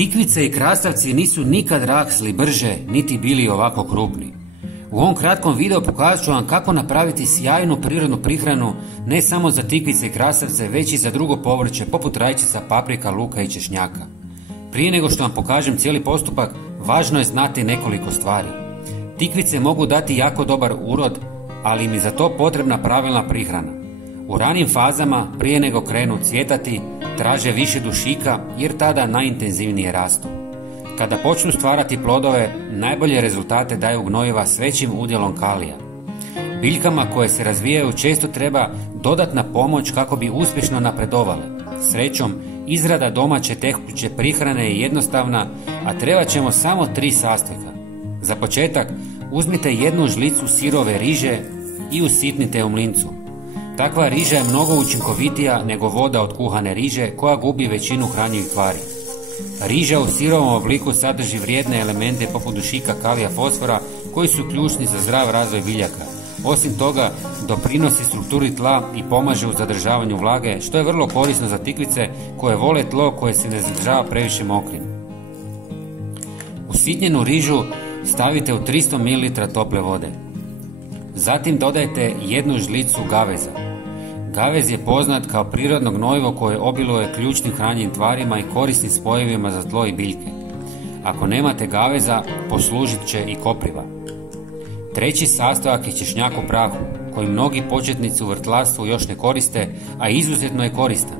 Tikvice i krastavci nisu nikad rasli brže, niti bili ovako krupni. U ovom kratkom videu pokazat ću vam kako napraviti sjajnu prirodnu prihranu ne samo za tikvice i krastavce, već i za drugo povrće poput rajčica, paprika, luka i češnjaka. Prije nego što vam pokažem cijeli postupak, važno je znati nekoliko stvari. Tikvice mogu dati jako dobar urod, ali im je za to potrebna pravilna prihrana. U ranim fazama, prije nego krenu cvjetati, traže više dušika jer tada najintenzivnije rastu. Kada počnu stvarati plodove, najbolje rezultate daju gnojiva s većim udjelom kalija. Biljkama koje se razvijaju često treba dodatna pomoć kako bi uspješno napredovale. Srećom, izrada domaće tekuće prihrane je jednostavna, a trebat ćemo samo 3 sastojka. Za početak, uzmite 1 žlicu sirove riže i usitnite je u mlincu. Takva riža je mnogo učinkovitija nego voda od kuhane riže koja gubi većinu hranjivih tvari. Riža u sirovom obliku sadrži vrijedne elemente poput dušika, kalija, fosfora koji su ključni za zdrav razvoj biljaka. Osim toga, doprinosi strukturi tla i pomaže u zadržavanju vlage, što je vrlo korisno za tikvice koje vole tlo koje se ne zadržava previše mokrim. Usitnjenu rižu stavite u 300 ml tople vode. Zatim dodajte 1 žlicu gaveza. Gavez je poznat kao prirodno gnojivo koje obiluje ključnim hranjivim tvarima i korisnim spojevima za tlo i biljke. Ako nemate gaveza, poslužit će i kopriva. Treći sastojak je češnjak u prahu, koji mnogi početnici u vrtlarstvu još ne koriste, a izuzetno je koristan.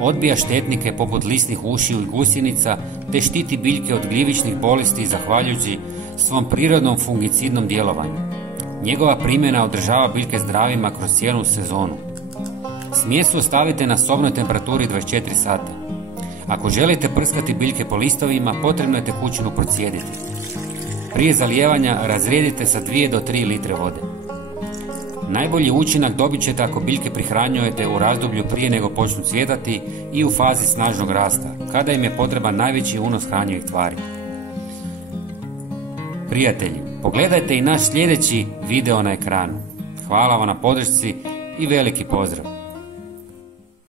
Odbija štetnike poput lisnih ušiju i gusjenica, te štiti biljke od gljivičnih bolesti zahvaljujući svom prirodnom fungicidnom djelovanju. Njegova primjena održava biljke zdravima kroz cijelu sezonu. Smjesu ostavite na sobnoj temperaturi 24 sata. Ako želite prskati biljke po listovima, potrebno je tekućinu procijediti. Prije zalijevanja razrijedite sa 2 do 3 litre vode. Najbolji učinak dobit ćete ako biljke prihranjujete u razdoblju prije nego počnu cvjetati i u fazi snažnog rasta, kada im je potreban najveći unos hranjivih tvari. Prijatelji, pogledajte i naš sljedeći video na ekranu. Hvala vam na podršci i veliki pozdrav!